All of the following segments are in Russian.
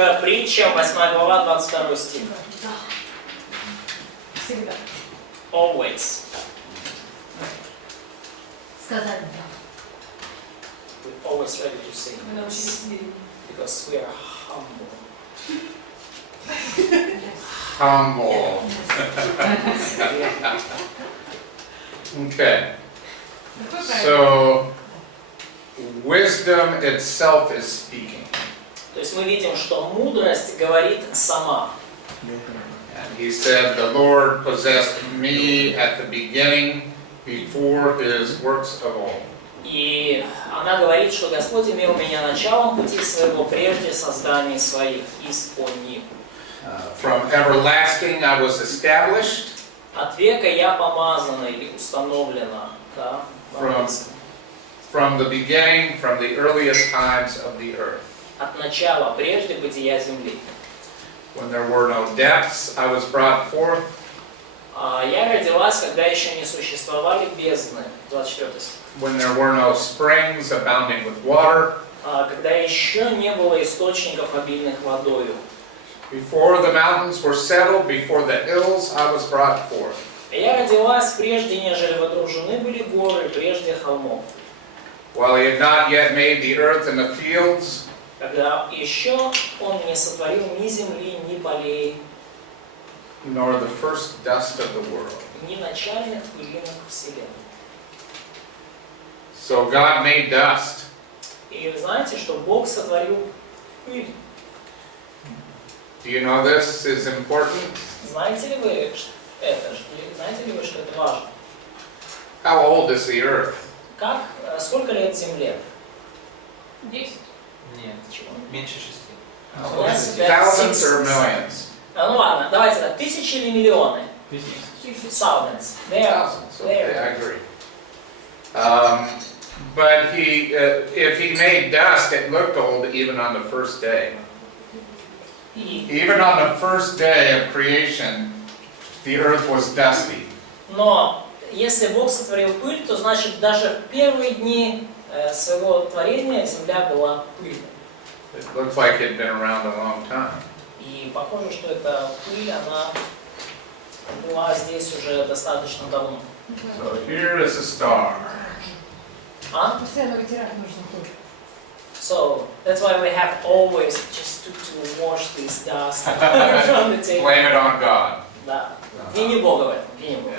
к притчам, 8 глава, 22 стих. Всегда. Always. Сказать да. We're always ready to say Мы научились смирить. because we are humble. Humble. Okay. So, wisdom itself is speaking. То есть мы видим, что мудрость говорит сама. And he said, the Lord possessed me at the beginning before his works of old. И она говорит, что Господь имел меня началом пути своего прежде созданий своих исполнил. From everlasting I was established. От века я помазана или установлена. Да? From the beginning, from the earliest times of the earth. От начала, прежде бытия земли. When there were no depths, I was brought forth. Я родилась, когда еще не существовали бездны. 24 стих. When there were no springs abounding with water. Когда еще не было источников, обильных водою. Before the mountains were settled, before the hills, I was brought forth. Я родилась прежде, нежели водружены были горы, прежде холмов. While he had not yet made the earth and the fields. Когда еще он не сотворил ни земли, ни полей, Nor the first dust of the world. ни начальных пылинок вселенной. So God made dust. И вы знаете, что Бог сотворил пыль. Do you know this is important? Знаете ли вы это? Знаете ли вы, что это важно? How old is the earth? Сколько лет Земле? 10. Нет, Чего? меньше 6. Thousands or millions? Ну ладно, давайте так. Тысячи или миллионы? Thousands. Thousands. Okay, I agree. But if he made dust, it looked old even on the first day. Even on the first day of creation, the earth was dusty. Но если Бог сотворил пыль, то значит даже в первые дни своего творения земля была пыльной. It looks like it had been around a long time. И похоже, что эта пыль, она была здесь уже достаточно давно. So here is a star. Постоянно вытирать нужно тоже. So that's why we have always just to wash this dust from the table. Blame it on God. Да. Вини Бога в этом, вини Бога.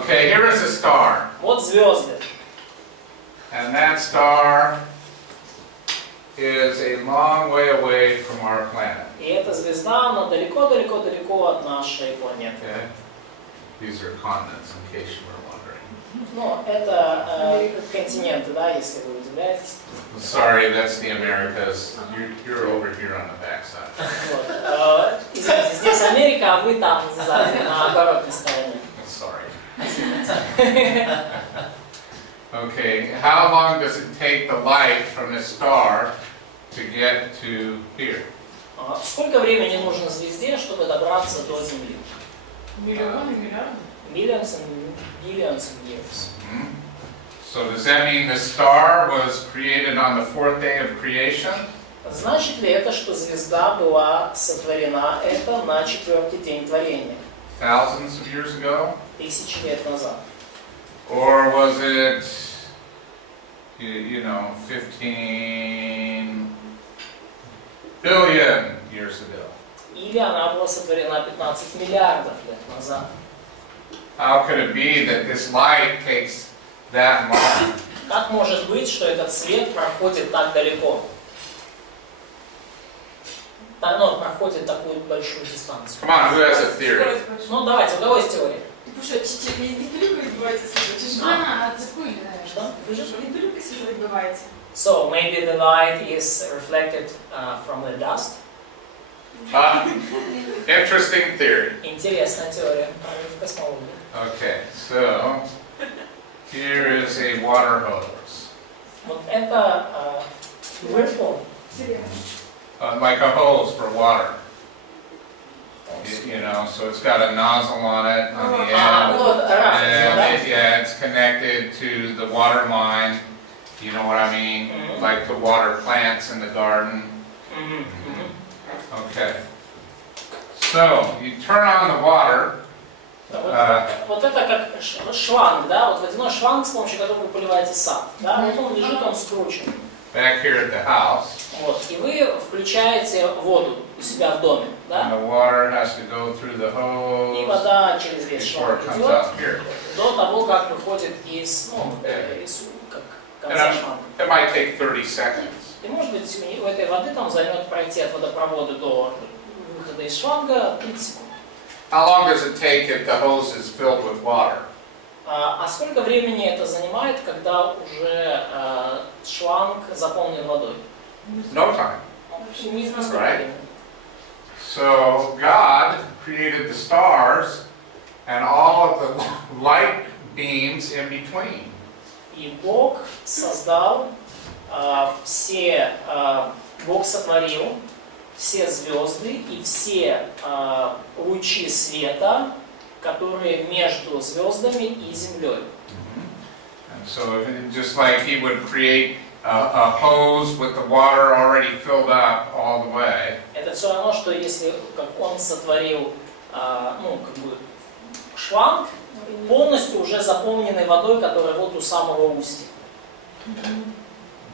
Okay, here is a star. Вот звезды. And that star is a long way away from our planet. И эта звезда, она далеко-далеко-далеко от нашей планеты. Okay? These are continents, in case you were wondering. Ну, это континенты, да, если вы удивляетесь. Sorry, that's the Americas. You're over here on the backside. Вот. Извините, здесь Америка, а вы там сзади, на оборотной стороне. Sorry. Okay, how long does it take the light from the star to get to here? Сколько времени нужно звезде, чтобы добраться до Земли? Миллионы, миллиарды. Millions and billions of years. So does that mean the star was created on the fourth day of creation? Значит ли это, что звезда была сотворена это на четвертый день творения? Thousands of years ago? Тысячи лет назад. Or was it, you know, 15 billion years ago? Или она была сотворена 15 миллиардов лет назад? How could it be that this light takes that long? Как может быть, что этот свет проходит так далеко? Ну, проходит такую большую дистанцию. Come on, who has a theory? Ну, давайте, у кого есть теория? Потому что чуть-чуть не пылюка відбувається світло. Це пиль, наверное. Что? Не пилюка світло відбувається. So, maybe the light is reflected from the dust. Interesting theory. Интересная теория в космологии. Okay, so here is a water hose. Вот это whirlpool. Like a hose for water. You know, so it's got a nozzle on it on the end. Вот And it's connected to the water line. You know what I mean? Like to water plants in the garden. Мгм, мгм. Okay. So, you turn on the water. Вот это как шланг, да, вот водяной шланг, с помощью которого вы поливаете сад. Да, вот он лежит, он скручен. Back here at the house. Вот, и вы включаете воду у себя в доме, And да, the water has to go through the и hose вода через весь before шланг it comes идет out here. до того, как выходит из, из конца And шланга. it might take 30 seconds. И может быть у этой воды там займет пройти от водопровода до выхода из шланга 30 секунд. How long does it take if the hose is filled with water? А сколько времени это занимает, когда уже шланг заполнен водой? No time. Не сколько Right. времени. So God created the stars and all of the light beams in between. И Бог создал Бог сотворил все звезды и все лучи света, которые между звездами и землей. And so just like He would create a hose with the water already filled up all the way. Это все равно, что если как Он сотворил шланг, полностью уже заполненный водой, которая вот у самого устья.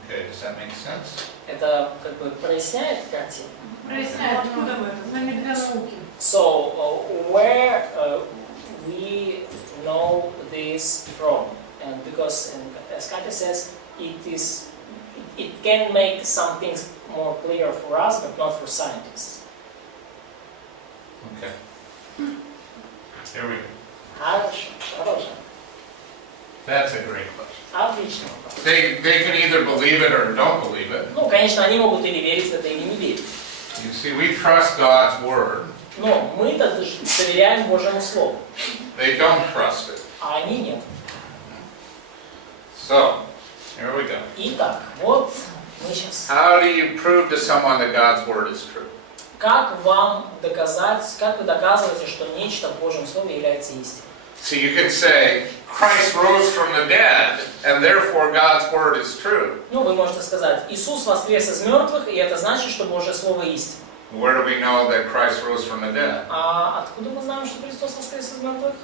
Okay, does that make sense? Это как бы проясняет картину? Проясняет, откуда вы это? Знамя для науки. So, where we know this from? And because, as Katya says, it can make some things more clear for us, but not for scientists. Okay. Here we go. Хорошо, хорошо. That's a great question. Отлично вопрос. They can either believe it or don't believe it. Ну, конечно, они могут или верить в это, или не верить. You see, we trust God's word. Но мы-то доверяем Божьему Слову, They don't trust it. а они нет. So, here we go. Итак, вот мы сейчас. How do you prove to someone that God's word is true? Как вам доказать, как вы доказываете, что нечто в Божьем Слове является истиной? So you could say, Christ rose from the dead, and therefore God's word is true. Ну, вы можете сказать, Иисус воскрес из мертвых, и это значит, что Божье Слово истина. Where do we know that Christ rose from the dead? А откуда мы знаем, что Христос воскрес из мертвых?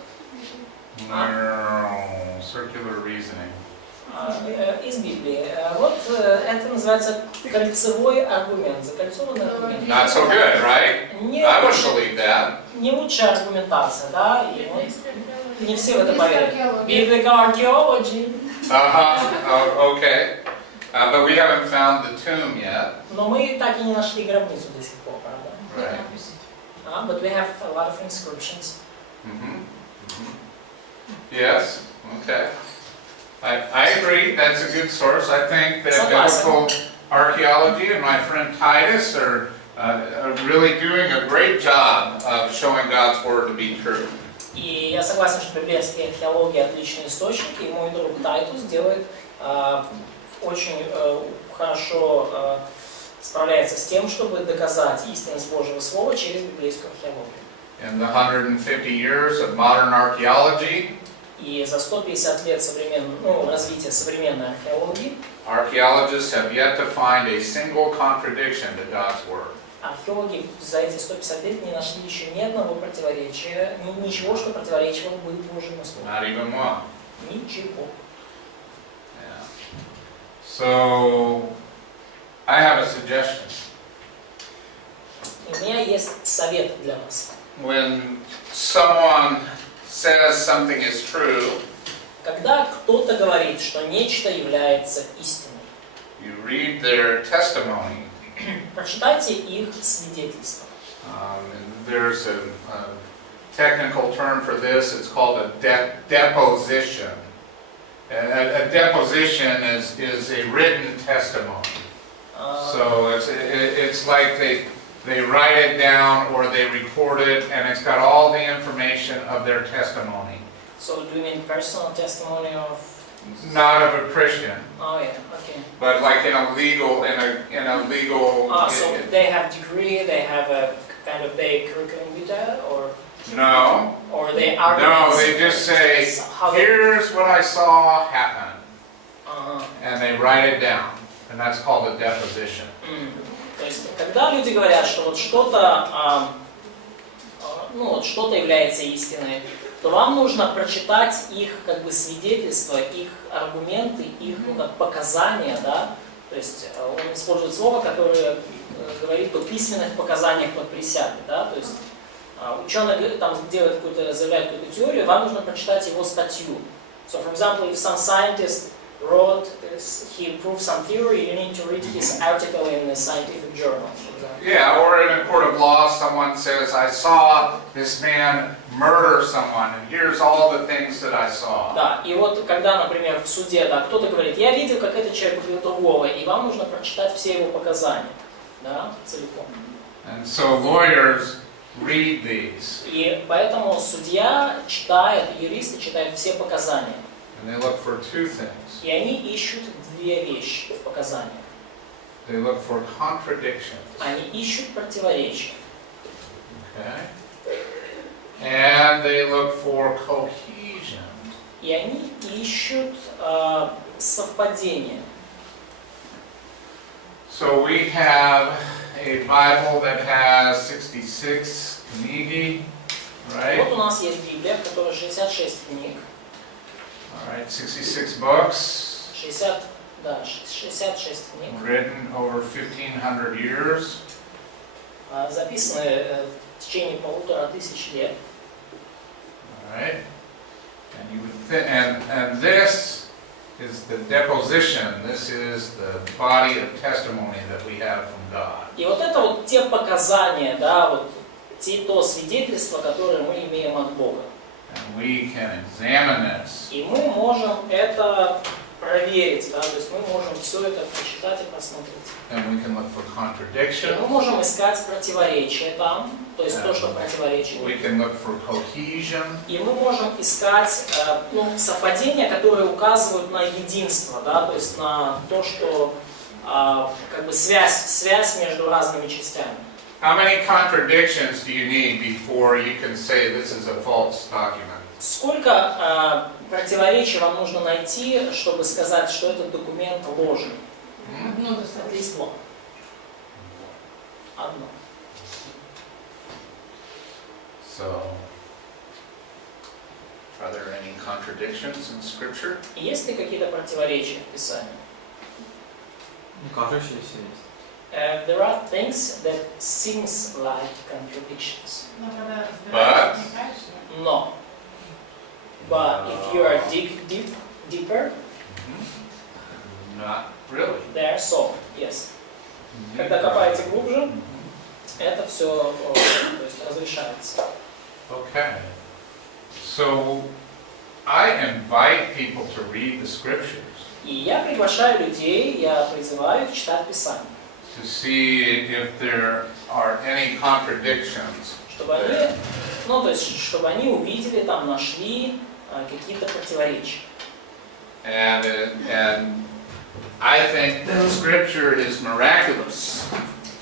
No, circular reasoning. Из Библии. Вот это называется кольцевой аргумент, закольцованный аргумент. Not so good, right? I wouldn't believe that. Не лучшая аргументация, да? И вот не все в это поверят. Biblical archaeology. Okay. But we haven't found the tomb yet. Но мы так и не нашли гробницу до сих пор, правда? Right. But we have a lot of inscriptions. Yes, okay. I agree, that's a good source. I think that Согласен. biblical archaeology and my friend Titus are really doing a great job of showing God's word to be true. И я согласен, что библейская археология отличный источник, и мой друг Тайтус делает очень хорошо справляется с тем, чтобы доказать истинность Божьего Слова через библейскую археологию. In the 150 years of modern archaeology, И за 150 лет развития современной археологии archaeologists have yet to find a single contradiction to God's word. археологи за эти 150 лет не нашли еще ни одного противоречия, ничего, что противоречило бы Божьему Слову. Not even one. Ничего. Yeah. So, I have a suggestion. У меня есть совет для вас. When someone says something is true, Когда кто-то говорит, что нечто является истиной, you read their testimony. прочитайте их свидетельства. There's a technical term for this. It's called a deposition. A deposition is a written testimony. So it's like they write it down or they record it, and it's got all the information of their testimony. So do you mean personal testimony of? Not of a Christian, Oh yeah, okay. but like in a legal. So they have degree, they have a kind of their curriculum vitae, or No. or they are. No, they just say, here's what I saw happen. And they write it down, and that's called a deposition. То есть, когда люди говорят, что вот что-то что-то является истиной, то вам нужно прочитать их как бы свидетельства, их аргументы, их как показания, да. То есть он использует слово, которое говорит о письменных показаниях под присягой, да. То есть ученый там заявляет какую-то теорию, вам нужно прочитать его статью. So, for example, if some scientist wrote, he proved some theory, you need to read his article in a scientific journal. Yeah, or in a court of law, someone says, I saw this man murder someone, and here's all the things that I saw. Да, и вот когда, например, в суде, да, кто-то говорит, я видел, как этот человек убил другого, и вам нужно прочитать все его показания, да, целиком. And so lawyers read these. И поэтому судья читает, юристы читают все показания. And they look for two things. И они ищут две вещи в показаниях. They look for contradictions. Они ищут противоречия. Okay. And they look for cohesion. И они ищут совпадение. So we have a Bible that has 66 книги, right? Вот у нас есть Библия, в которой 66 книг. All right, 66 books. 66 книг. Written over 1,500 years. Записаны в течение 1500 лет. All right. And you would and this is the deposition. This is the body of testimony that we have from God. И вот это вот те показания, да, вот то свидетельство, которое мы имеем от Бога. And we can examine this. И мы можем это проверить, да, то есть мы можем все это прочитать и посмотреть. And we can look for И contradiction. мы можем искать противоречия там, то есть то, что противоречит. We can look for cohesion. И мы можем искать совпадения, которые указывают на единство, да, то есть на то, что как бы связь между разными частями. How many contradictions do you need before you can say this is a false document? Сколько противоречий вам нужно найти, чтобы сказать, что этот документ ложный? Одно достаточно. Одно. So, are there any contradictions in Scripture? Есть ли какие-то противоречия в Писании? Кажущиеся есть. There are things that seems like contradictions. Но когда But- разбираешься, вникаешь, Но, but if you are deeper, Not really. they are solved. Yes. Когда копаете глубже, это все разрешается. Okay. So, I invite people to read the Scriptures И я приглашаю людей, я призываю их читать Писание, to see if there are any contradictions. чтобы они, чтобы они увидели, там, нашли какие-то противоречия. And I think that Scripture is miraculous.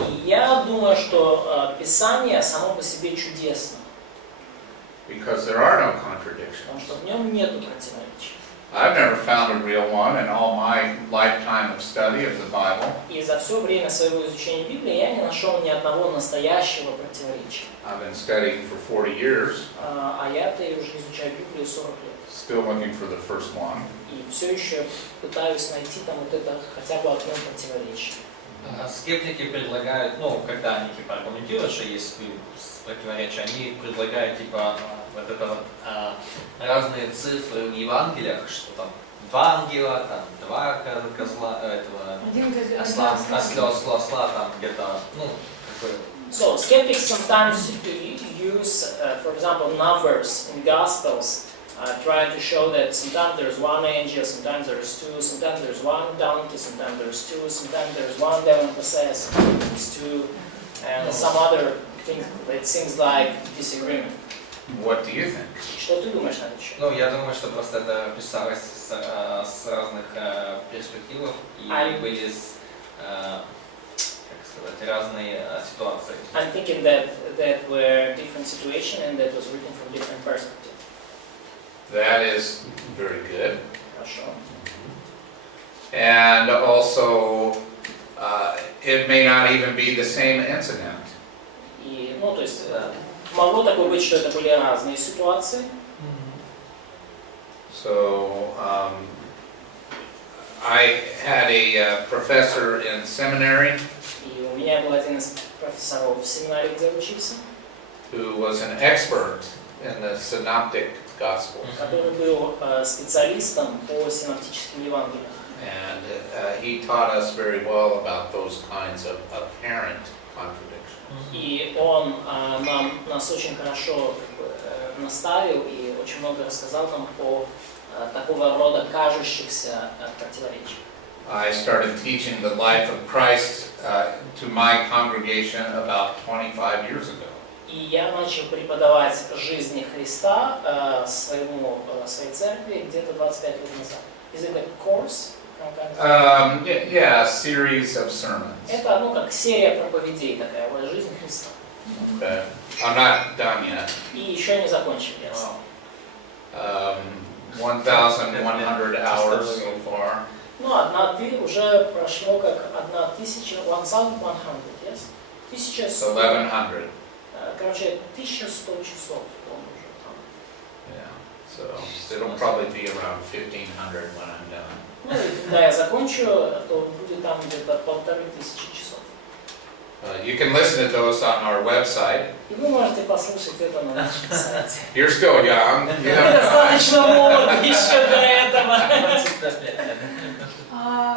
И я думаю, что Писание само по себе чудесно, Because there are no потому contradictions. что в нем нету противоречий. I've never found a real one in all my lifetime of study of the Bible. И за все время своего изучения Библии я не нашел ни одного настоящего противоречия. I've been studying for 40 years, А я-то уже изучаю Библию 40 лет. still looking for the first one. И все еще пытаюсь найти там вот это хотя бы одно противоречие. Скептики предлагают, когда они типа аргументируют, что есть противоречия, они предлагают типа вот это вот разные цифры в Евангелиях, что там 2 ангела, там 2 козла, этого один осла, там где-то, такое. So skeptics sometimes use, for example, numbers in Gospels, trying to show that sometimes there's one angel, sometimes there's two, sometimes there's one donkey, sometimes there's two, sometimes there's one demon possessed, sometimes there's two, and some other things. It seems like disagreement. What do you think? Что ты думаешь на это счет? Я думаю, что просто это писалось с разных перспектив и были, как сказать, разные ситуации. I'm thinking that were different situation and that was written from different perspectives. That is very good. Хорошо. And also, it may not even be the same incident. И, ну, то есть, могло такое быть, что это были разные ситуации. So I had a professor in seminary И у меня был один из профессоров в семинаре, где я учился, who was an expert in the synoptic gospels. который был специалистом по синоптическим Евангелиям. And he taught us very well about those kinds of apparent contradictions. И он нас очень хорошо наставил и очень много рассказал нам о такого рода кажущихся противоречиях. I started teaching the life of Christ to my congregation about 25 years ago. И я начал преподавать жизни Христа своей церкви где-то 25 лет назад. Is it a course? Yeah, a series of sermons. Это, ну, как серия проповедей такая, вот жизнь Христа. Okay. I'm not done yet. И еще не закончил я. 1,100 hours so far. Ну, уже прошло как 1100, yes? 1100. 1,100. Короче, 1100 часов он уже там. Yeah. So it'll probably be around 1,500 when I'm done. Ну, и когда я закончу, то будет там где-то 1500 часов. You can listen to those on our website. И вы можете послушать это на нашем сайте. You're still young. Вы достаточно молоды еще до этого.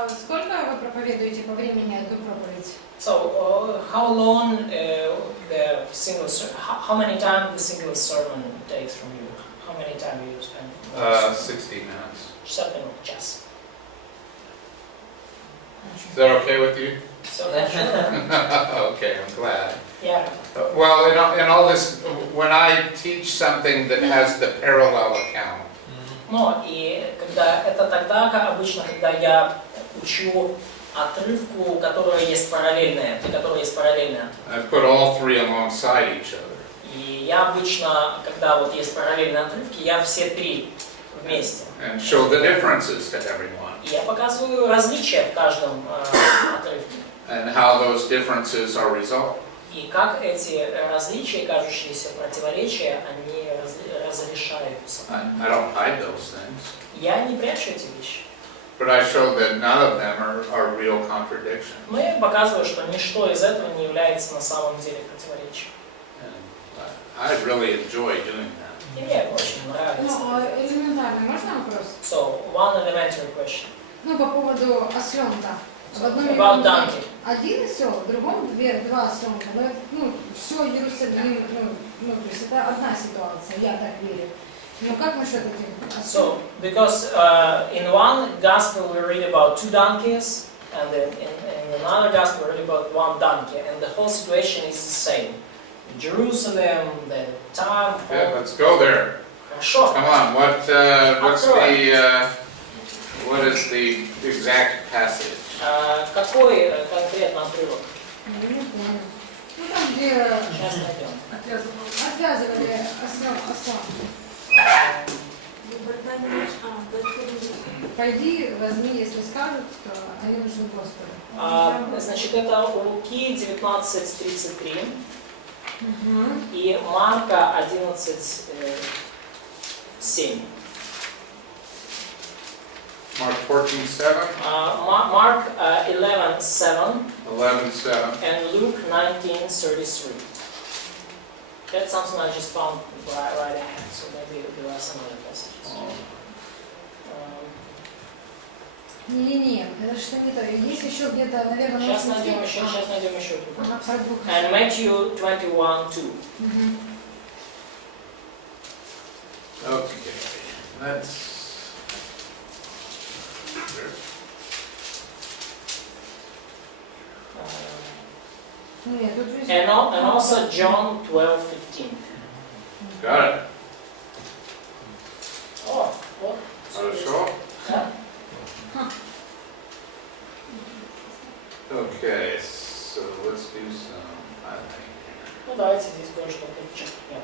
Сколько вы проповедуете по времени эту проповедь? So, how long the single how many times the single sermon takes from you? How many time you spend? 60 minutes. 60 минут, час. Is that okay with you? Все хорошо. Okay, I'm glad. Я Well, in all this, when I teach something that has the parallel account, Но и когда это тогда, как обычно, когда я учу отрывку, у которой есть параллельная, для которой есть параллельная. I put all three alongside each other. И я обычно, когда вот есть параллельные отрывки, я все три вместе. And show the differences to everyone. И я показываю различия в каждом отрывке. And how those differences are resolved. И как эти различия, кажущиеся противоречия, они разрешаются. I don't hide those things. Я не прячу эти вещи. But I show that none of them are real contradictions. Но я показываю, что ничто из этого не является на самом деле противоречием. And I really enjoy doing that. И мне очень нравится. Ну, элементарный, можно вопрос? So, one elementary question. Ну, по поводу осленка. В одном About donkey. один осел, в другом два осленка. Но это, все Иерусалим, то есть это одна ситуация, я так верю. Но как насчет этих осел? So, because in one gospel we read about two donkeys, and then in another gospel we read about one donkey, and the whole situation is the same. Jerusalem, the time. Okay, let's go there. Хорошо. Come on, what is the exact passage? Какой конкретно отрывок? Я не помню. Ну там, где Сейчас найдем. отвязывали осла. Пойди, возьми, если скажут, что они нужны Господу. Значит, это у Луки 19:33 и Марка 11:7. Mark 14:7. Mark 11:7 11:7. and Luke 19:33. That's something I just found right ahead, so maybe there are some other passages. Не, это что не то. Есть еще где-то, наверное, Сейчас найдем еще. And Matthew 21:2. Okay, let's. Нет, тут же... And also John 12:15. Got it. Oh, what? Хорошо. Yeah. Okay, so let's do some highlighting here. Ну давайте здесь кое-что подчеркнем.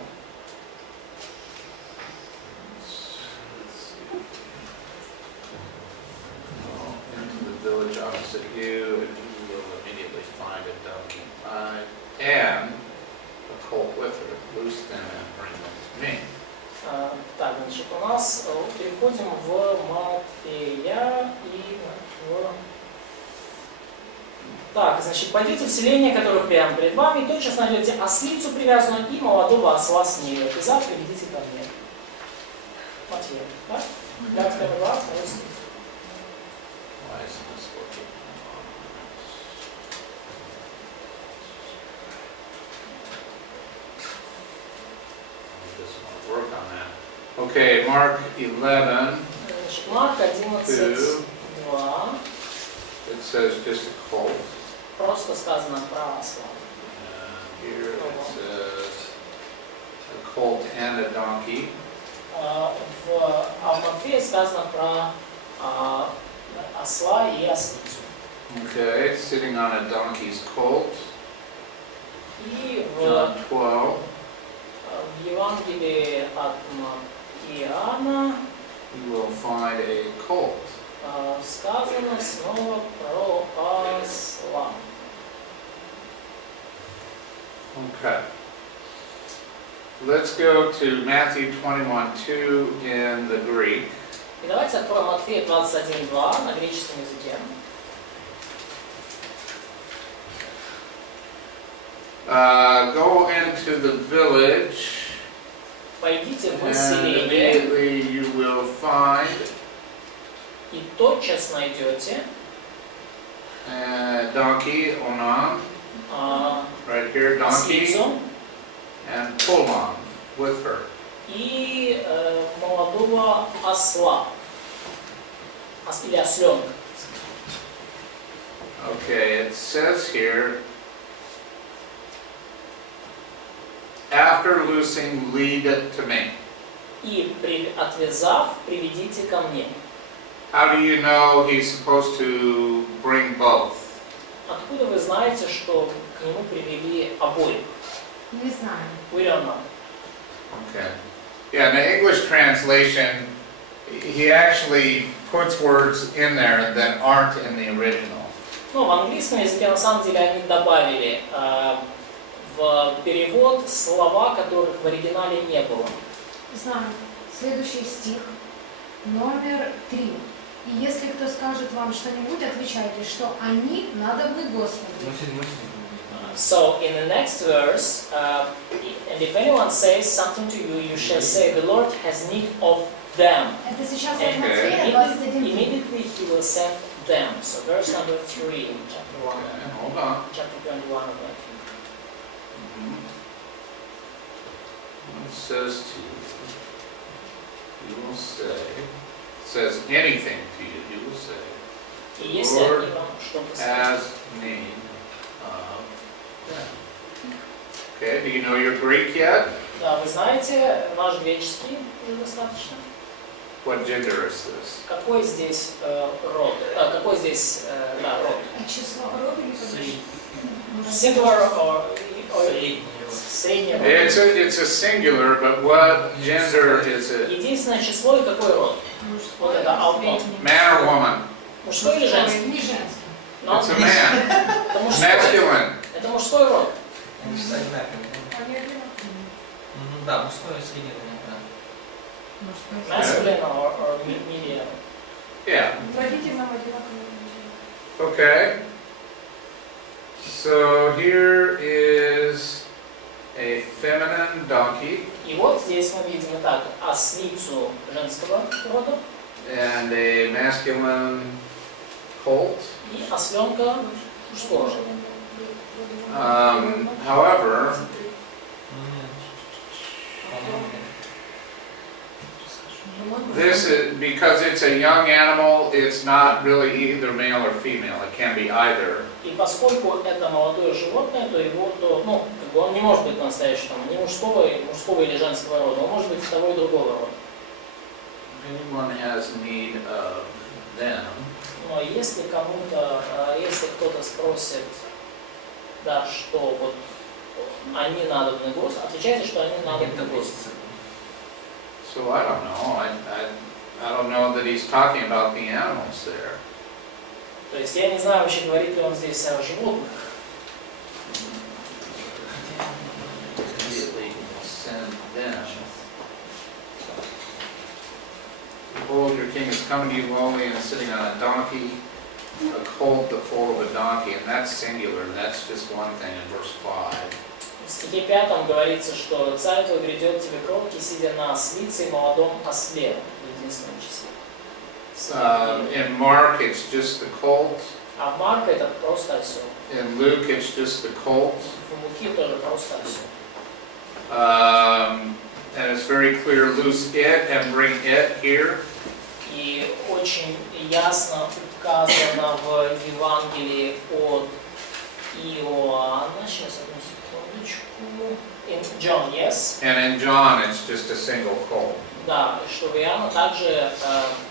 Into the village opposite you, and you will immediately Так, значит, пойдете в селение, которое прямо перед вами, и тотчас найдете ослицу привязанную и молодого осла с нею. И завтра идите ко мне. Матфея, да? 21 глава, 2 стих. Why isn't this working? I just want to work on that. Okay, Mark 11, Значит, Марк 11, 2. it says just a colt. Просто сказано про осла. Here it says a colt and a donkey. В Матфея сказано про осла и ослицу. Okay, sitting on a donkey's colt. И John 12. в Евангелии от Иоанна You will find a colt. сказано снова про осла. Okay. Let's go to Matthew 21:2 in the Greek. И давайте откроем Матфея 21:2 на греческом языке. Go into the village, Пойдите в and селение, immediately you will find и тотчас найдете a donkey, onan, right here, donkey, ослицу and pullman with her. и молодого осла. Или осленка. Okay, it says here, after loosing, lead to me. И отвязав, приведите ко мне. How do you know he's supposed to bring both? Откуда вы знаете, что к нему привели обоих? Не знаю. We don't know. Okay. Yeah, in the English translation, he actually puts words in there that aren't in the original. Ну, в английском языке на самом деле они добавили в перевод слова, которых в оригинале не было. Знаю. Следующий стих, номер 3. И если кто скажет вам что-нибудь, отвечайте, что они надобны Господу. So in the next verse, and if anyone says something to you, you shall say, the Lord has need of them. Это сейчас от And Матфея 21. immediately he will send them. So verse number 3 in chapter 1, Okay, hold on. chapter 21 of Matthew. It says to you, you will say, it says anything to you, you will say, И если Lord они вам что-то скажут. has need of them. Okay, do you know your Greek yet? Да, вы знаете, ваш греческий уже достаточно. What gender is this? Какой здесь род? Какой здесь род? Число рода не подожди. Singular or средний род? It's a singular, but what gender is it? Единственное число и какой род? Вот это outlaw. Man or woman? Мужской или женский? Не женский. Но It's a man. это мужской. Masculine. Это мужской род. Да, мужское и среднее, да. Masculine or medium. Yeah. Родите нам одинаковые. Okay. So here is a feminine donkey И вот здесь мы видим так ослицу женского рода and a masculine colt. и осленка мужского рода. However, this is because it's a young animal. It's not really either male or female. It can be either. И поскольку это молодое животное, то его, ну, как бы он не может быть по-настоящему ни мужского или женского рода, он может быть и того и другого рода. If anyone has need of them, Но если кому-то, если кто-то спросит, да, что вот они надобны Господу, отвечайте, что они надобны Господу. so I don't know. I don't know that he's talking about the animals there. То есть я не знаю, вообще говорит ли он здесь о животных. Immediately send them. Behold, your king is coming to you lowly and sitting on a donkey, a colt, the foal of a donkey, and that's singular, and that's just one thing in verse 5. В стихе 5 говорится, что царь твой грядет тебе кроткий, сидя на ослице и молодом осле, в единственном числе. In Mark, it's just the colt. А в Марка это просто осел. In Luke, it's just the colt. В Луки тоже просто осел. And it's very clear, loose it and bring it here. И очень ясно указано в Евангелии от Иоанна. Сейчас, одну секундочку. In John, yes? And in John, it's just a single colt. Да, что в Иоанна также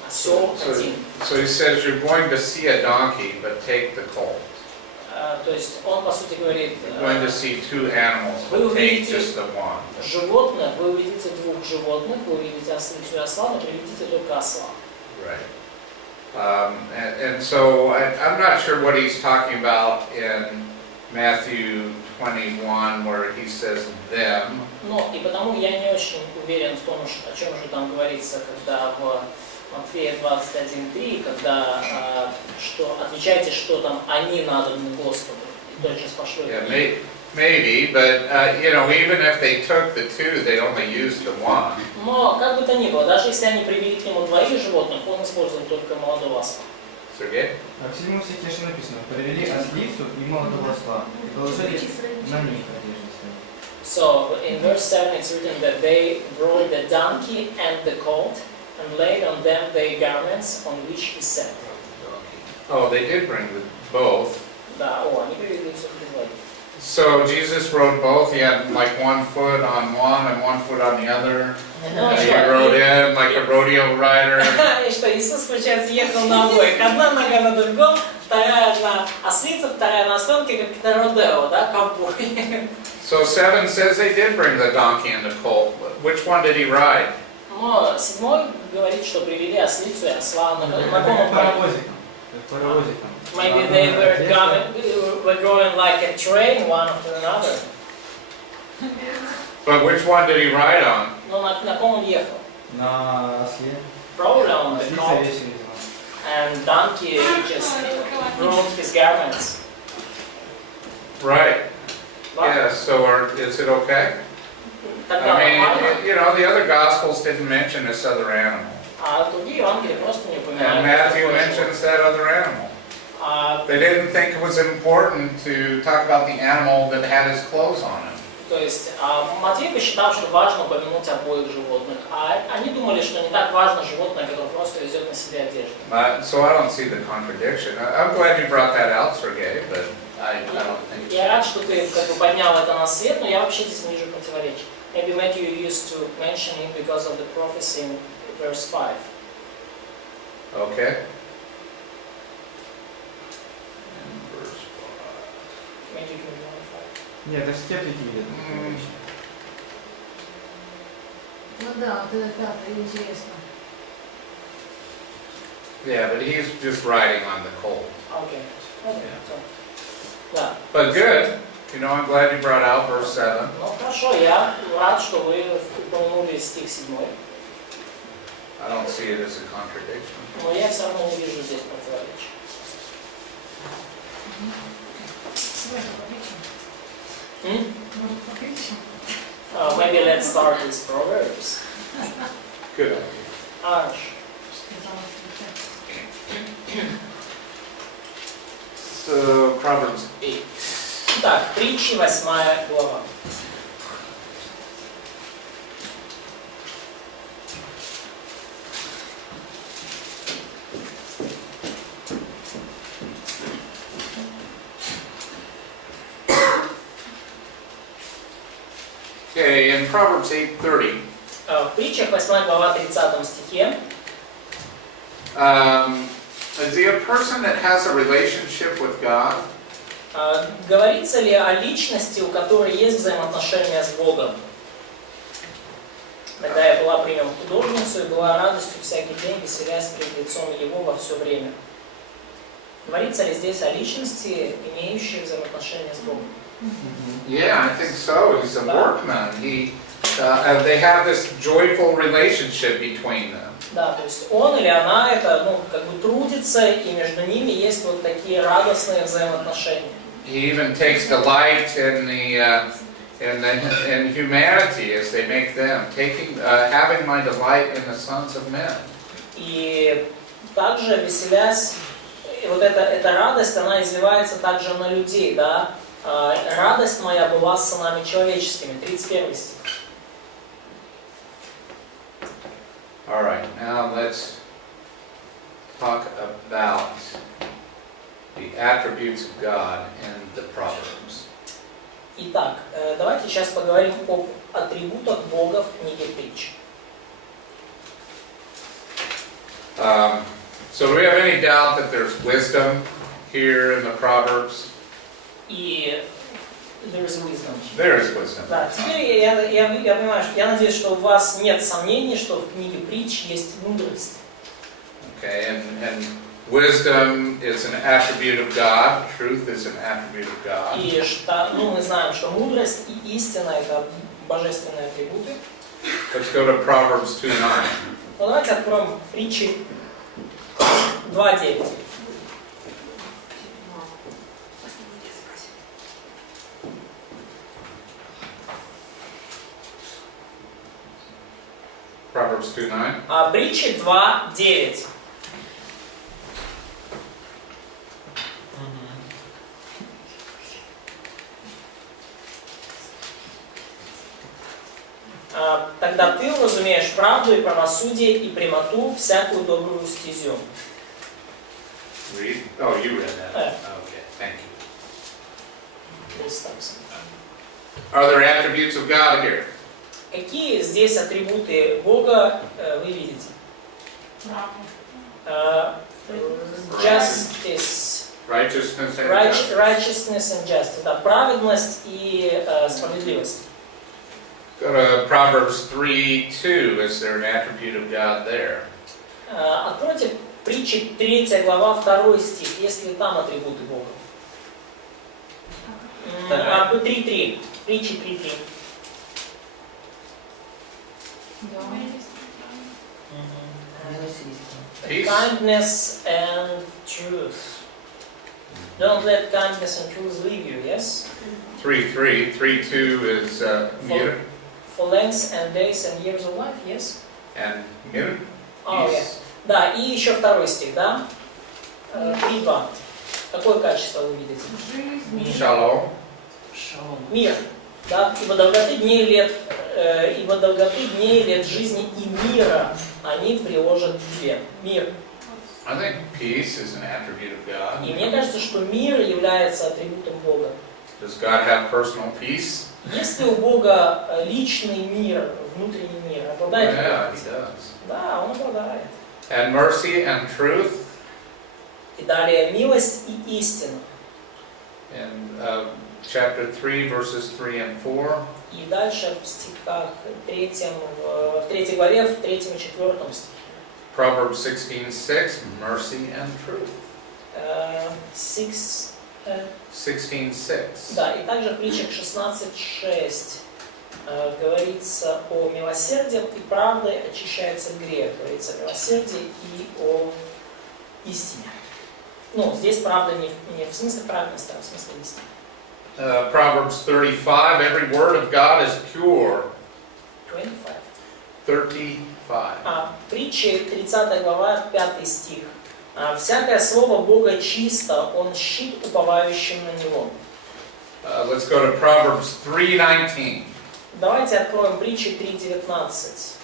осел один. So he says, you're going to see a donkey, but take the colt. То есть он, по сути, говорит, You're going to see two animals, but take just the one. животных, вы увидите двух животных, вы увидите ослицу и осла, но приведите только осла. Right. And so I'm not sure what he's talking about in Matthew 21, where he says them. Но и потому я не очень уверен в том, о чем же там говорится, когда в Матфея 21:3, когда что отвечайте, что там они надобны Господу, и тот же спошлет. Yeah, maybe, but even if they took the two, they only used the one. Но как бы то ни было, даже если они привели к нему двоих животных, он использовал только молодого осла. Sergey? В 7 стихе что написано? Привели ослицу и молодого осла и положили на них одежды свои. So in verse 7 it's written that they brought the donkey and the colt and laid on them their garments on which he sat. Oh, they did bring both. Да, они привели все двоих. So Jesus rode both. He had like one foot on one and one foot on the other. And he rode in like a rodeo rider. И что Иисус, получается, ехал на обоих. Одна нога на другом, вторая на ослице, вторая на ослонке, как на родео, да, ковбой. So 7 says they did bring the donkey and the colt. Which one did he ride? Но 7 говорит, что привели ослицу и осла. На ком он Паровозиком. Паровозиком. Maybe they were going like a train, one after another. But which one did he ride on? Но на ком он ехал? На осле. Probably on the Ослица colt. весили. And donkey just brought his garments. Right. But Yes. So is it okay? тогда I нормально. mean, the other Gospels didn't mention this other animal. А другие Евангелия просто не And упоминают. Matthew такое mentions that other animal. животное. They didn't think it was important to talk about the animal that had his clothes on him. То есть Матвей посчитал, что важно упомянуть обоих животных, а они думали, что не так важно животное, которое просто везет на себе одежду. So I don't see the contradiction. I'm glad you brought that out, Sergey, but I don't think Я рад, что ты как бы поднял это на свет, но я вообще здесь не вижу противоречий. Maybe Matthew used to mention it because of the prophecy in verse 5. Okay. Maybe you can modify. Нет, это скептики видят. Ну да, вот это пятое интересно. Yeah, but he's just riding on the colt. Okay. Okay. So, да. But good. I'm glad you brought out verse 7. Ну хорошо, я рад, что вы упомянули стих 7. I don't see it as a contradiction. Но я все равно не вижу здесь противоречия. Может, по притчам? Maybe let's start with Proverbs. Good. Хорошо. So, Proverbs 8. Итак, притчи, 8 глава. Okay, in Proverbs 8:30, В притчах 8 глава 30 стихе is he a person that has a relationship with God? говорится ли о личности, у которой есть взаимоотношения с Богом? Когда я была при нем художницей, была радостью всякий день, веселясь перед лицом Его во все время. Говорится ли здесь о личности, имеющей взаимоотношения с Богом? Yeah, I think so. He's a workman. They have this joyful relationship between them. Да, то есть он или она это, ну, как бы трудится, и между ними есть вот такие радостные взаимоотношения. He even takes delight in humanity as they make them, having my delight in the sons of men. И также, веселясь, вот эта радость, она изливается также на людей, да. Радость моя была с сынами человеческими, 31 стих. All right, now let's talk about the attributes of God in the Proverbs. Итак, давайте сейчас поговорим об атрибутах Бога в книге Притч. So do we have any doubt that there's wisdom here in the Proverbs? И there is wisdom. There is wisdom. Да, теперь я понимаю, я надеюсь, что у вас нет сомнений, что в книге Притч есть мудрость. Okay, and wisdom is an attribute of God. Truth is an attribute of God. И что, ну, мы знаем, что мудрость и истина это божественные атрибуты. Let's go to Proverbs 2:9. Ну, давайте откроем Притчи 2:9. Proverbs 2:9. Притчи 2:9. Тогда ты уразумеешь правду и правосудие и прямоту, всякую добрую стезю. Read. Oh, you read that. Yeah. Okay, thank you. Здесь так. Are there attributes of God here? Какие здесь атрибуты Бога вы видите? Justice. Righteousness and justice. Righteousness and justice. Да, праведность и справедливость. Go to Proverbs 3:2. Is there an attribute of God there? Откройте Притчи 3 глава 2 стих. Есть ли там атрибуты Бога? 3:3. Притчи 3:3. Peace. Kindness and truth. Don't let kindness and truth leave you, yes? 3:3. 3:2 is muted. For lengths and days and years of life, yes? And muted. Oh, yeah. Да, и еще 2 стих, да? 3:2. Какое качество вы видите? Shalom. Мир. Да? Ибо долготы дней лет жизни и мира они приложат к тебе. Мир. I think peace is an attribute of God. И мне кажется, что мир является атрибутом Бога. Does God have personal peace? Есть ли у Бога личный мир, внутренний мир? Обладает ли Yeah, Он He этим? does. Да, Он обладает. And mercy and truth. И далее милость и истина. In chapter 3, verses 3 and 4. И дальше в стихах в 3 главе, в 3 и 4 стихе. Proverbs 16:6, mercy and truth. 16:6. Да, и также в притчах 16:6 говорится о милосердии и правдой очищается грех. Говорится о милосердии и о истине. Ну, здесь правда не в смысле праведности, а в смысле истины. Proverbs 35, every word of God is pure. 25. 35. Притчи 30 глава, 5 стих. Всякое слово Бога чисто, Он щит уповающим на Него. Let's go to Proverbs 3:19. Давайте откроем притчи 3:19.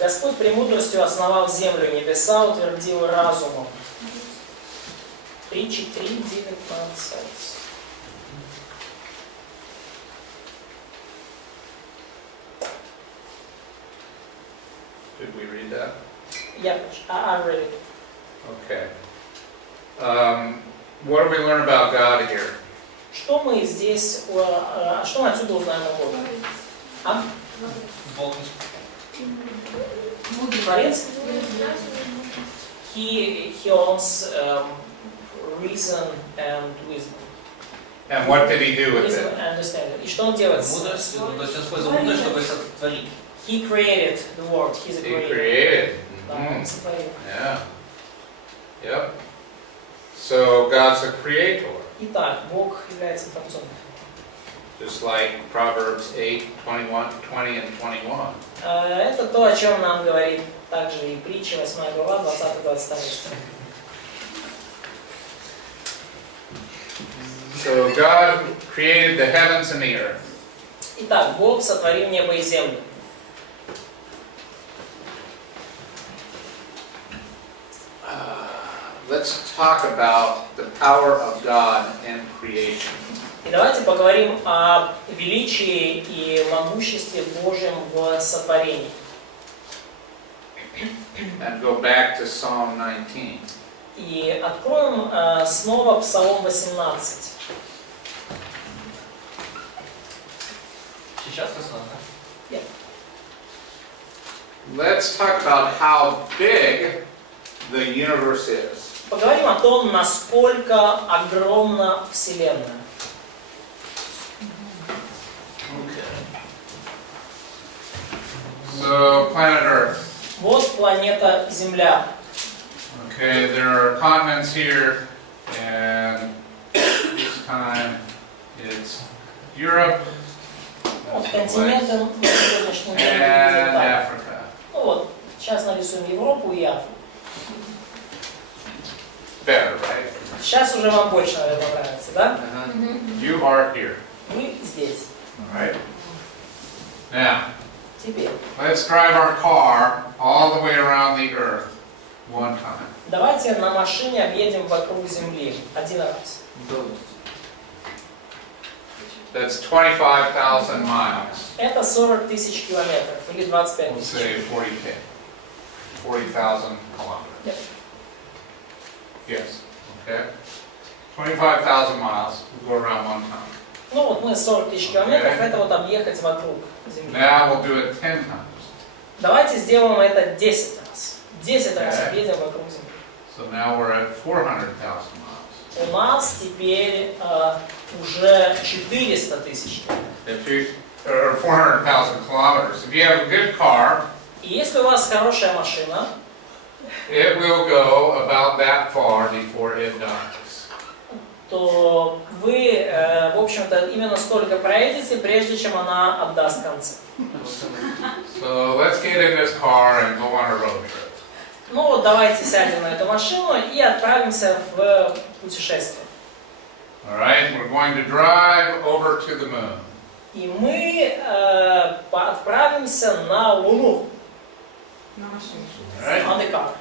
Господь премудростью основал землю, небеса утвердил разумом. Притчи 3:19. Did we read that? I read it. Okay. What do we learn about God here? Что мы здесь, что мы отсюда узнаем о Боге? Бог Творец? He owns reason and wisdom. And what did he do with Wisdom it? and understanding. И что он делает? Мудрость, то есть он использовал мудрость, чтобы сотворить. He created the world. He's a He creator. created. Да, он сотворил. Yeah. Yep. So God's a creator. Итак, Бог является творцом. Just like Proverbs 8, 21, 20 and 21. Это то, о чем нам говорит также и притча, 8 глава, 20-22 стих. So God created the heavens and the earth. Итак, Бог сотворил небо и землю. Let's talk about the power of God in creation. И давайте поговорим о величии и могуществе Божьем в сотворении. And go back to Psalm 19. И откроем снова Псалом 18. Сейчас ты сам, да? Let's talk about how big the universe is. Поговорим о том, насколько огромна Вселенная. So, planet Earth. Вот планета Земля. Okay, there are continents here, and this time it's Europe, Вот that's континенты the на сегодняшний West, день and выглядят так. Africa. Ну вот, сейчас нарисуем Европу и Африку. Better, right? Сейчас уже вам больше, наверное, нравится, да? You are here. Вы здесь. All right. Now, Теперь, let's drive our car all the way around the Earth one time. давайте на машине объедем вокруг Земли один раз. That's 25,000 miles. Это 40 тысяч километров или 25 We'll тысяч. say 40K. 40,000 kilometers. Yep. Yes. Okay. 25,000 miles. We'll go around one time. Ну вот мы 40 тысяч километров, Okay. это вот объехать вокруг Земли. Now we'll do it 10 times. Давайте сделаем это 10 раз. 10 раз Okay. объедем вокруг Земли. So now we're at 400,000 miles. У нас теперь уже 400 тысяч километров. If you, or 400,000 kilometers. If you have a good car, И если у вас хорошая машина, it will go about that far before it dies. то вы, в общем-то, именно столько проедете, прежде чем она отдаст концы. So let's get in this car and go on a road trip. Ну вот давайте сядем на эту машину и отправимся в путешествие. All right, we're going to drive over to the moon. И мы отправимся на Луну. На машине. All right, On the car.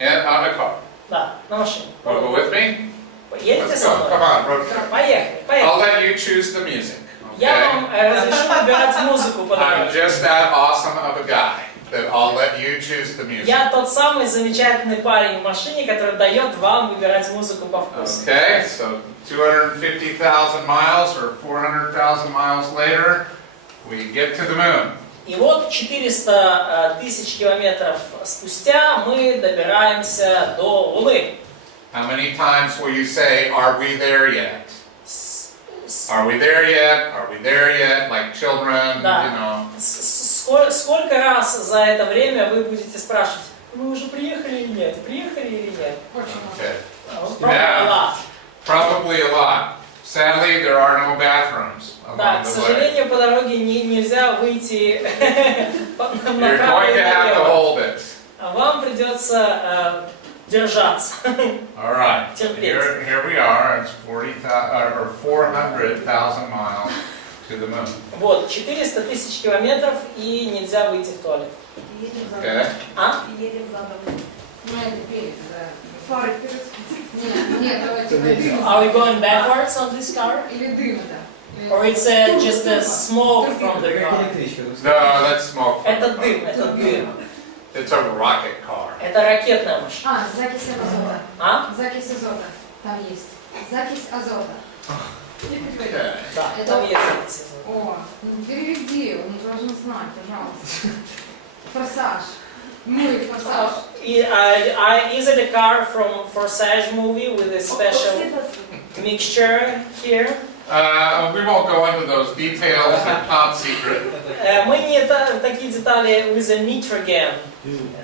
and on a car. Да, на машине. Want to go with me? Поедете Let's со go. Come мной? on, road trip. Поехали, I'll поехали. let you choose the music. Я Okay? вам разрешу выбирать музыку по I'm дороге. just that awesome of a guy that I'll let you choose the music. Я тот самый замечательный парень в машине, который дает вам выбирать музыку по вкусу. Okay, so 250,000 miles or 400,000 miles later, we get to the moon. И вот 400 тысяч километров спустя мы добираемся до Луны. How many times will you say, are we there yet? Are we there yet? Are we there yet? Like children, Да. you know. Сколько раз за это время вы будете спрашивать, вы уже приехали или нет? Приехали или нет? Очень много. Okay. Probably a lot. Probably a lot. Sadly, there are no bathrooms Да, along к the way. сожалению, по дороге нельзя выйти You're направо going и to have to налево. hold it. А вам придется держаться. All right. Терпеть. Here we are. It's 400,000 miles to the moon. Вот, 400 тысяч километров и нельзя выйти в туалет. Okay. А? Ну, это перед, да. Фары вперед. Нет, давайте на дым. Are we going backwards on this car? Или дым, да. Or it's just a smoke from the Как car? No, электричка. that's smoke. from Это the дым, car. это дым. It's a rocket car. Это ракетная машина. А, закись азота. А? Закись азота. Там есть. Закись азота. Okay. Да, это есть. О, ну переведи, он должен знать, пожалуйста. Форсаж. Мы форсаж. Is it a car from Forsage movie with a special mixture here? We won't go into those details, they're top secret. Мы не такие детали with a meter again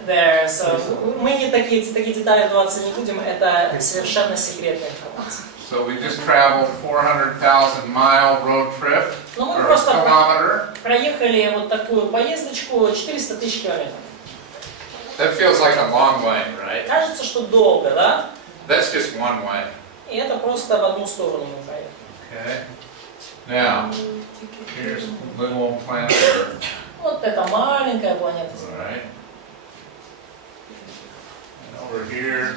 there, so мы не такие детали вдаваться не будем, это совершенно секретная информация. So we just traveled 400,000 mile road trip, Но мы or просто kilometer. проехали вот такую поездочку 400 тысяч километров. That feels like a long way, right? Кажется, что долго, да? That's just one way. И это просто в одну сторону мы проехали. Okay. Now, here's little old planet Earth. Вот это маленькая планета All Земля. right. And over here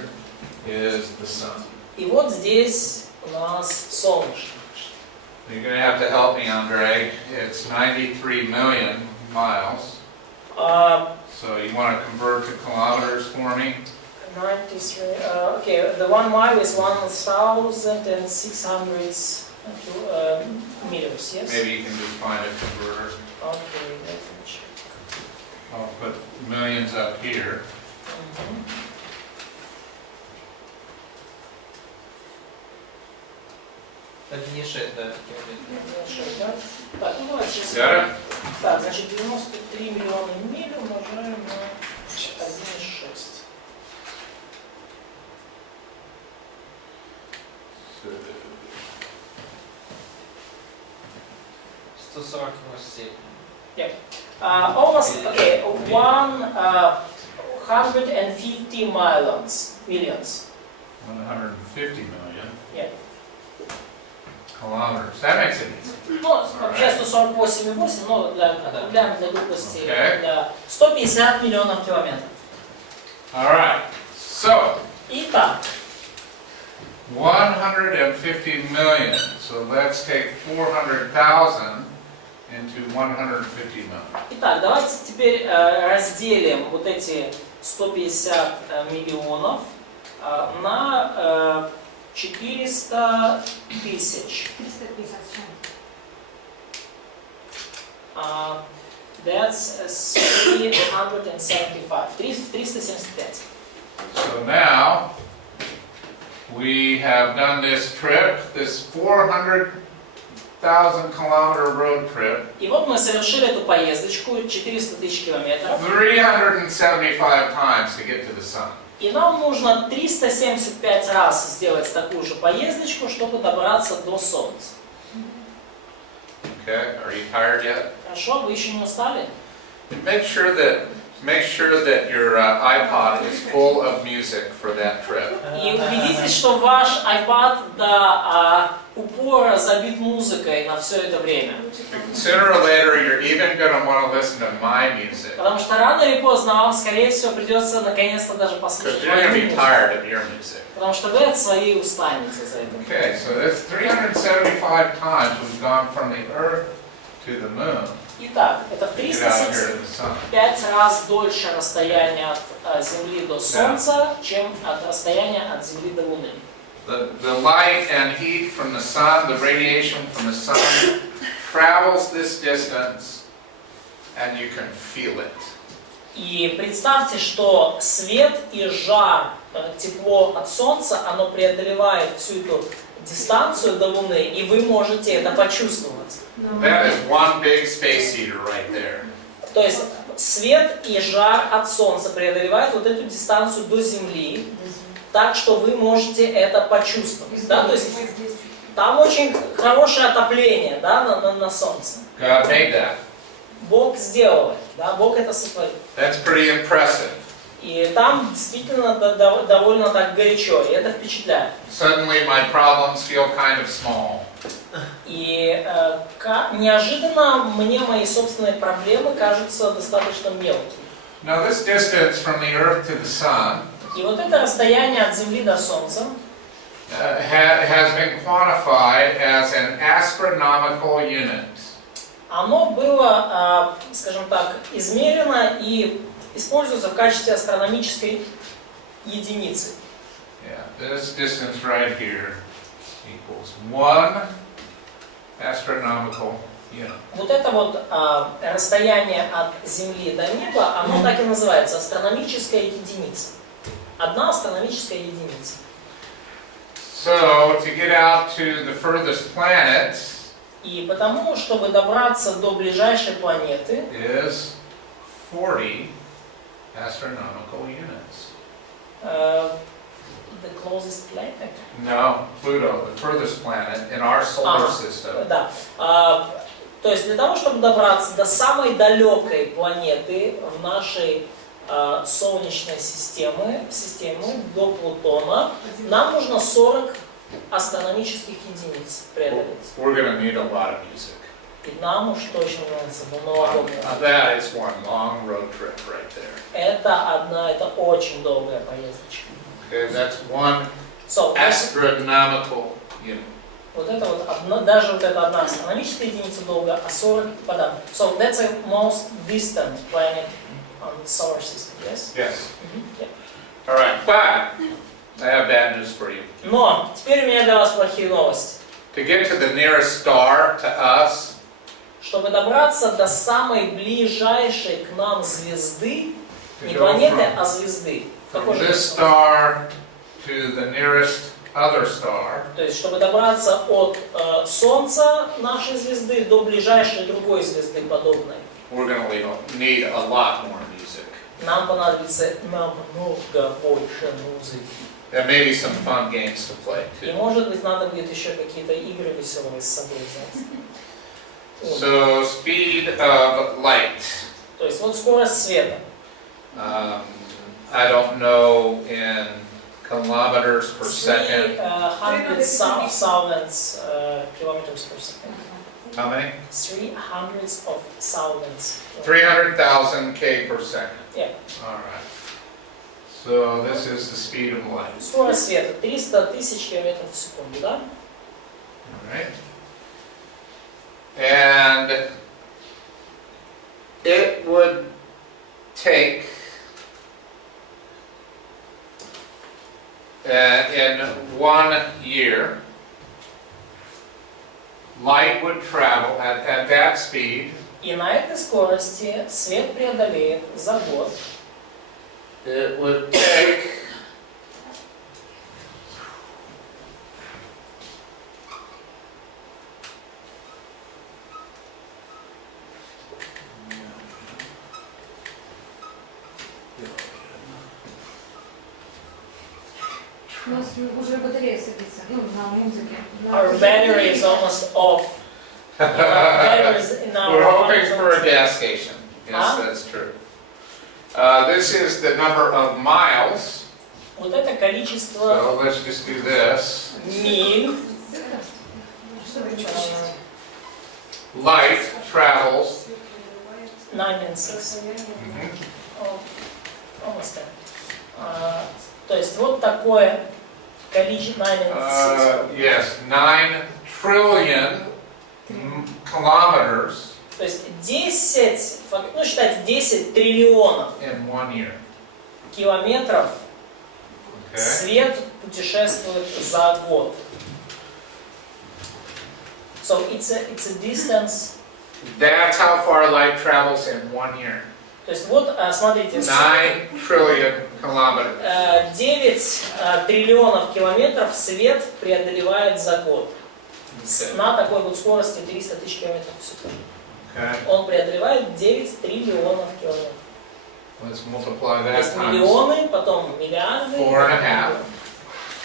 is the sun. И вот здесь у нас солнышко. You're going to have to help me, Andre. It's 93 million miles. So you want to convert to kilometers for me? 93, okay, the 1 mile is 1,600 meters, yes? Maybe you can just find a converter. Okay, let me check. I'll put millions up here. Не 6, да. 1,6, да? Так, ну давайте сейчас. Got it? Так, значит, 93 миллиона миль умножаем на 1,6. So, 147. Yeah. Almost, okay, 150 millions. 150 million Yeah. kilometers. That makes it easy. Ну, вообще 148,8, но для глупости, Okay. да, 150 миллионов километров. All right. So, Итак, 150 million. So let's take 400,000 into 150 million. итак, давайте теперь разделим вот эти 150 миллионов на 400 тысяч. 350 с чем? That's 375. 375. So now we have done this trip, this 400,000 kilometer road trip, И вот мы совершили эту поездочку 400 тысяч километров. 375 times to get to the sun. И нам нужно 375 раз сделать такую же поездочку, чтобы добраться до Солнца. Okay, are you tired yet? Хорошо, вы еще не устали? Make sure that your iPod is full of music for that trip. И убедитесь, что ваш iPad до упора забит музыкой на все это время. Sooner or later, you're even going to want to listen to my music Потому что рано или поздно вам, скорее всего, придется наконец-то даже because послушать you're going to мою be музыку. tired of your music. Потому что вы от своей устанете за это. Okay, so that's 375 times we've gone from the Earth to the Moon. Итак, это в Get out here to 375 the sun. раз дольше расстояние от Земли до Солнца, чем от расстояния от Земли до Луны. The light and heat from the sun, the radiation from the sun, travels this distance, and you can feel it. И представьте, что свет и жар, тепло от Солнца, оно преодолевает всю эту дистанцию до Луны, и вы можете это почувствовать. That is one big space heater right there. То есть свет и жар от Солнца преодолевают вот эту дистанцию до Земли, так что вы можете это почувствовать. Да? То есть там очень хорошее отопление, да, на Солнце. God made that. Бог сделал это, да, Бог это сотворил. That's pretty impressive. И там действительно довольно так горячо, и это впечатляет. Suddenly my problems feel kind of small. И неожиданно мне мои собственные проблемы кажутся достаточно мелкими. Now this distance from the Earth to the Sun И вот это расстояние от Земли до Солнца has been quantified as an astronomical unit. оно было, скажем так, измерено и используется в качестве астрономической единицы. Yeah, this distance right here equals 1 astronomical unit. Вот это вот расстояние от Земли до неба, оно так и называется, астрономическая единица. Одна астрономическая единица. So, to get out to the furthest planet И потому, чтобы добраться до ближайшей планеты, is 40 astronomical units. the closest planet. No, Pluto, the furthest planet in our solar system. Да. То есть для того, чтобы добраться до самой далекой планеты в нашей Солнечной системы, до Плутона, нам нужно 40 астрономических единиц преодолеть. We're going to need a lot of music. И нам уж точно нужно много. That is one long road trip right there. Это очень долгая поездочка. Okay, that's one So, astronomical unit. вот это вот даже вот эта одна астрономическая единица долго, а 40 подам. So that's the most distant planet on the solar system, yes? Yes. Yeah. All right, but I have bad news for you. Но теперь у меня для вас плохие новости. To get to the nearest star to us, Чтобы добраться до самой ближайшей к нам звезды, to не go планеты, а звезды. from Какой же this это? star to the nearest other star, То есть, чтобы добраться от Солнца нашей звезды до ближайшей другой звезды подобной, we're going to need a lot more music. нам понадобится намного больше музыки. There may be some fun games to play И too. может быть надо будет еще какие-то игры веселые с собой взять. So, speed of light. То есть вот скорость света. I don't know in kilometers per second. 300,000 kilometers per second. How many? 300,000. 300,000 k per second. Yeah. All right. So this is the speed of light. Скорость света 300 тысяч километров в секунду, да? All right. And it would take in 1 year, light would travel at that speed. И на этой скорости свет преодолеет за год It would take У нас уже батарея садится, ну, на музыке. Our battery is almost off. Batteries in our We're hoping phones for a almost- gas station. Yes, Huh? that's true. This is the number of miles. Вот это количество So let's just do this. миль. Light travels. 9 and 6. Oh, almost there. То есть вот такое количество 9 and 6. Yes, 9 trillion kilometers То есть 10, ну считайте, 10 триллионов in 1 year. километров Okay. свет путешествует за год. So it's a distance. That's how far light travels in 1 year. То есть вот, смотрите, 9 trillion kilometers. 9 триллионов километров свет преодолевает за год. Okay. На такой вот скорости 300 тысяч километров в секунду. Okay. Он преодолевает 9 триллионов километров. Let's multiply То that есть times миллионы, потом миллиарды. 4.5.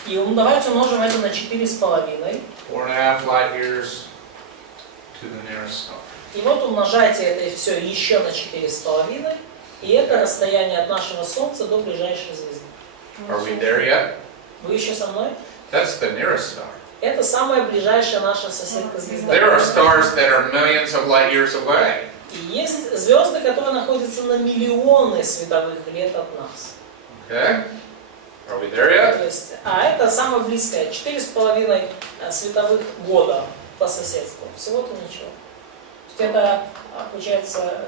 И давайте умножим это на 4,5. 4.5 light years to the nearest star. И вот умножайте это все еще на 4,5. И это расстояние от нашего Солнца до ближайшей звезды. Are we there yet? Вы еще со мной? That's the nearest star. Это самая ближайшая наша соседка звезда. There are stars that are millions of light years away. И есть звезды, которые находятся на миллионы световых лет от нас. Okay? Are we there yet? То есть, это самое близкое, 4,5 световых года по соседству. Всего-то ничего. То есть это получается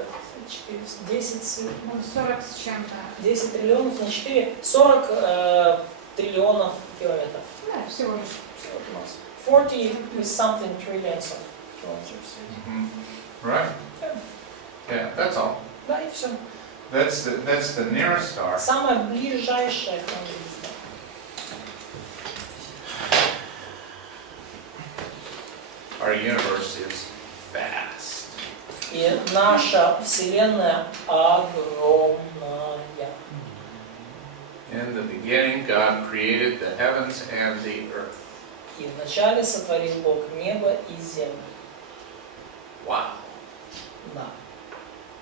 10 40 с чем-то. 10 триллионов на 4, 40 триллионов километров. Да, всего лишь. 40 with something trillions of kilometers. Right? Yeah, that's all. Да, и все. That's the nearest star. Самая ближайшая к нам звезда. our universe is vast. И наша Вселенная огромная. In the beginning, God created the heavens and the earth. И вначале сотворил Бог небо и землю. Wow. Да.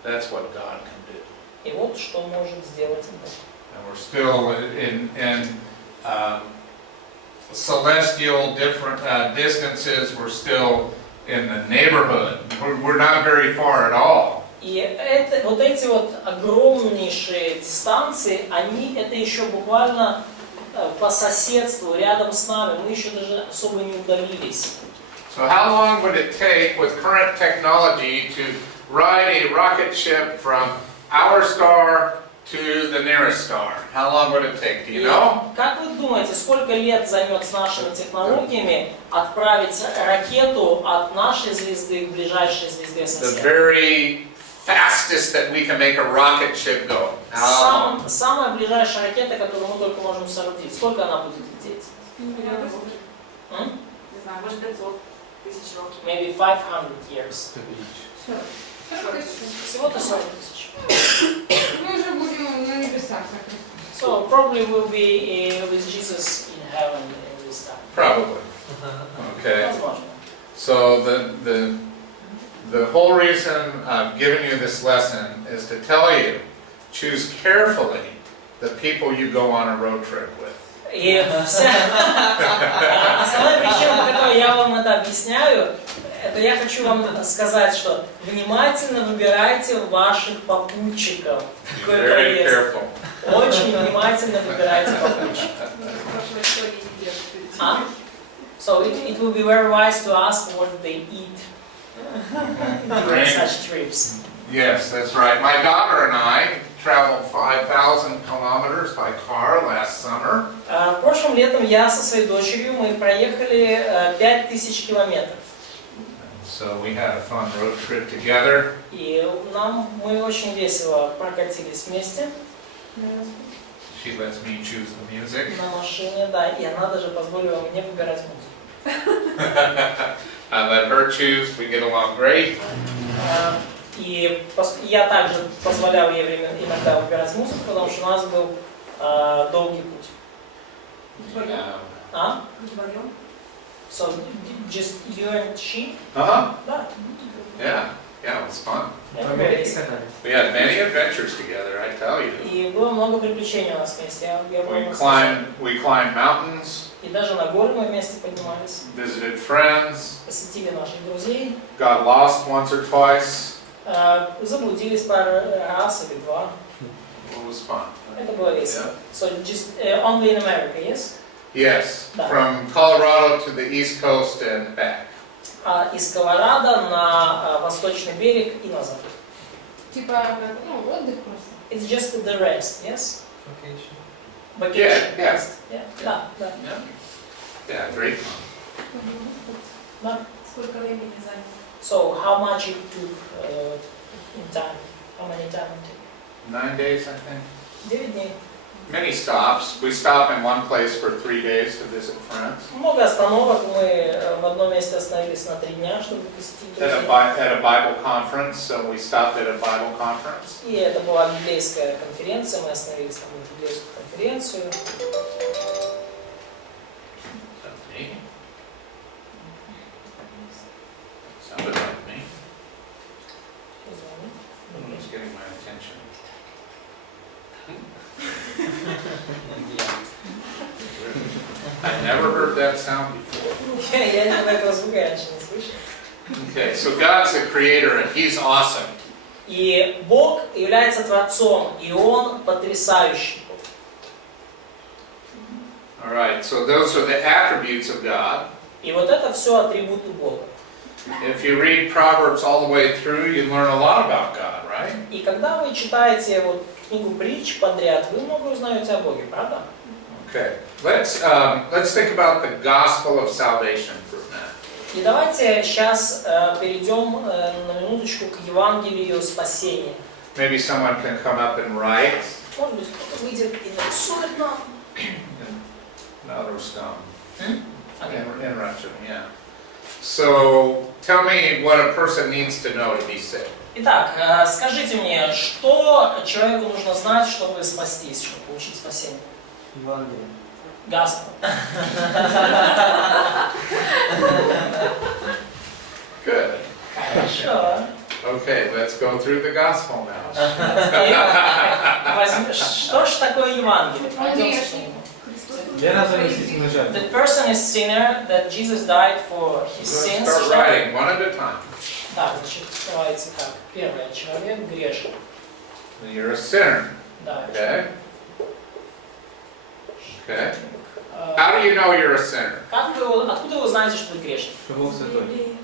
That's what God can do. И вот что может сделать Бог. And we're still in celestial different distances. We're still in the neighborhood. We're not very far at all. И вот эти вот огромнейшие дистанции, это еще буквально по соседству, рядом с нами. Мы еще даже особо не удалились. So how long would it take with current technology to ride a rocket ship from our star to the nearest star? How long would it take? Do you know? Как вы думаете, сколько лет займет с нашими технологиями отправить ракету от нашей звезды к ближайшей звезде The соседа? very fastest that we can make a rocket ship go. Самая ближайшая ракета, которую мы только можем соорудить, сколько она будет лететь? Не знаю, может 500 тысяч років. Maybe 500 years. Всего-то 40 тысяч. Мы уже будем на небесах. So probably we'll be with Jesus in heaven in this time. Probably. Okay. Возможно. So the whole reason I've given you this lesson is to tell you, choose carefully the people you go on a road trip with. И основная причина, по которой я вам это объясняю, это я хочу вам сказать, что внимательно выбирайте ваших попутчиков. Be very careful. Очень внимательно выбирайте попутчиков. So it will be very wise to ask what they eat during such trips. Yes, that's right. My daughter and I traveled 5,000 kilometers by car last summer. В прошлом летом я со своей дочерью мы проехали 5000 километров. So we had a fun road trip together. И мы очень весело прокатились вместе. She lets me choose the music. На машине, да, и она даже позволила мне выбирать музыку. I let her choose. We get along great. И я также позволял ей иногда выбирать музыку, потому что у нас был долгий путь. А? Вдвоем? So just you and she? Uh-huh. Да. Yeah, it was fun. Это было весело. We had many adventures together, I tell you. И было много приключений у нас вместе. We climbed mountains, И даже на горы мы вместе поднимались. visited friends, Посетили наших друзей. got lost once or twice. Заблудились пару раз или два. It was fun. Это было весело. So just only in America, yes? Yes, Да. from Colorado to the East Coast and back. Из Колорадо на восточный берег и назад. Типа, отдых просто. It's just the rest, yes? Vacation. Vacation. Yeah, yeah. Yeah. Да, да. Yeah, great fun. Да. Сколько времени заняло? So how much it took in time? How many time it took? 9 days, I think. 9 дней. Many stops. We stop in one place for 3 days to visit friends. Много остановок. Мы в одном месте остановились на 3 дня, чтобы посетить друзей. At a Bible conference, so we stopped at a Bible conference. И это была библейская конференция. Мы остановились там на библейскую конференцию. Me? Sounded like me. Who's getting my attention? I never heard that sound before. Я никогда этого звука раньше не слышал. Okay, so God's the creator and He's awesome. И Бог является Творцом, и Он потрясающий. All right, so those are the attributes of God. И вот это все атрибуты Бога. If you read Proverbs all the way through, you learn a lot about God, right? И когда вы читаете вот книгу притч подряд, вы много узнаете о Боге, правда? Okay, let's think about the gospel of salvation for a minute. И давайте сейчас перейдем на минуточку к Евангелию спасения. Maybe someone can come up and write. Может быть, кто-то выйдет и нарисует нам. На русском. Okay. In Russian, yeah. So tell me what a person needs to know to be saved. Итак, скажите мне, что человеку нужно знать, чтобы спастись, чтобы получить спасение? Евангелие. Gospel. Good. Хорошо. Okay, let's go through the gospel now. Что ж такое Евангелие? Пройдемся по нему. Вера зависит от жертвы. The person is sinner, that Jesus died for his Let's sins. start writing one at a time. Да, значит, открывается как? Первое, человек грешен. You're a sinner. Да, Okay. Okay. How do you know you're a sinner? Откуда вы знаете, что вы грешны? Что Бог святой.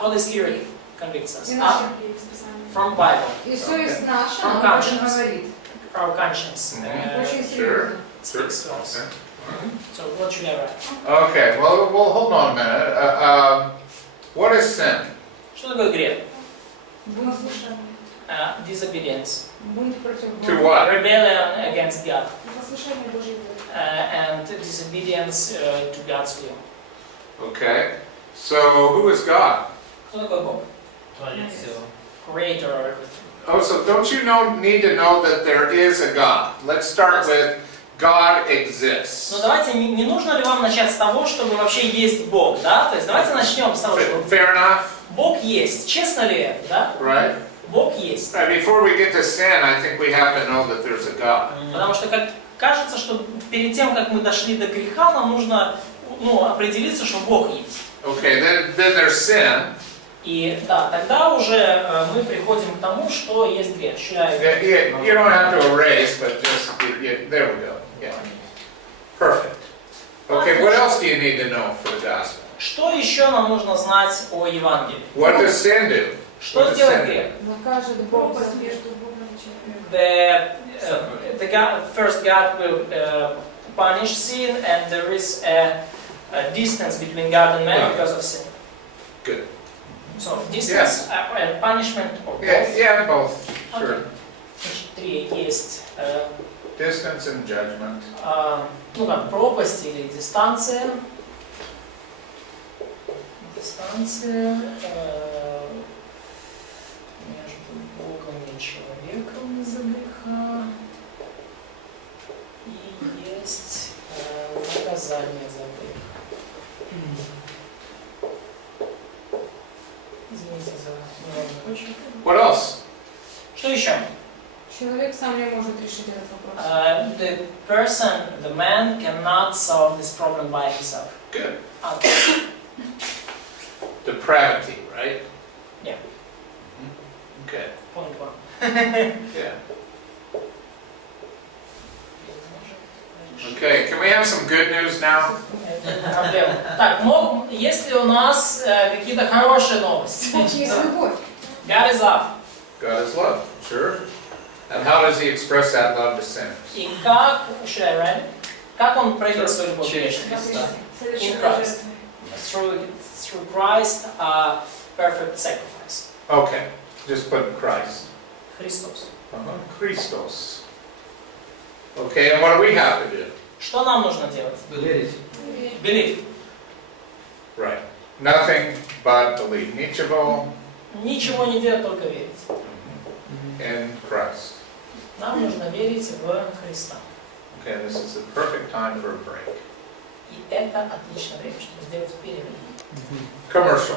Holy Spirit convicts us. И наши- From Bible, И совесть наша From нам об этом conscience. говорит. our conscience. Очень Sure. серьезно. Speaks to us. Okay. So what should I write? Okay, well, hold on a minute. What is sin? Что такое грех? Бунт, Disobedience. бунт против To Бога. what? Rebellion against God. Послушание Божьей воли. And disobedience to God's will. Okay. So who is God? Кто такой Бог? Творец всего. Creator of everything. Oh, so don't you need to know that there is a God? Let's start with God exists. Но давайте, не нужно ли вам начать с того, чтобы вообще есть Бог, да? То есть давайте начнем с того, что Fair enough, Бог есть. Честно ли это, да? right? Бог есть. Before we get to sin, I think we have to know that there's a God. Потому что кажется, что перед тем, как мы дошли до греха, нам нужно определиться, что Бог есть. Okay, then there's sin. И да, тогда уже мы приходим к тому, что есть грех. You don't have to erase, but just, there we go. Yeah. Perfect. Okay, what else do you need to know for the gospel? Что еще нам нужно знать о Евангелии? What does sin do? Что What does сделает sin do? грех? Накажет Бог. Пропасть между Богом и человеком. First God will punish sin, and there is a distance between God and man because of sin. Good. So distance and punishment of both. Yeah, both. Sure. Okay. Значит, три есть. Distance and judgment. Пропасть или дистанция. Дистанция между Богом и человеком из-за греха. И есть наказание за грех. Извините за неровный почерк. What else? Что еще? Человек сам не может решить этот вопрос. The person, the man, cannot solve this problem by himself. Good. Okay. Depravity, right? Yeah. Okay. Point one. Yeah. Okay, can we have some good news now? Это проблема. Так, есть ли у нас какие-то хорошие новости? Бог есть любовь. God is love. God is love, sure. And how does He express that love to sinners? И как, should I write? Как он проявил свою любовь к грешникам? Совершенная жертва. Through Christ, perfect sacrifice. Okay, just put Christ. Христос. Christos. Okay, and what do we have to do? Что нам нужно делать? Верить. Believe. Right. Nothing but believe. Ничего Ничего не делать, только верить. in Christ. Нам нужно верить в Христа. Okay, this is the perfect time for a break. И это отличное время, чтобы сделать перерыв. Commercial.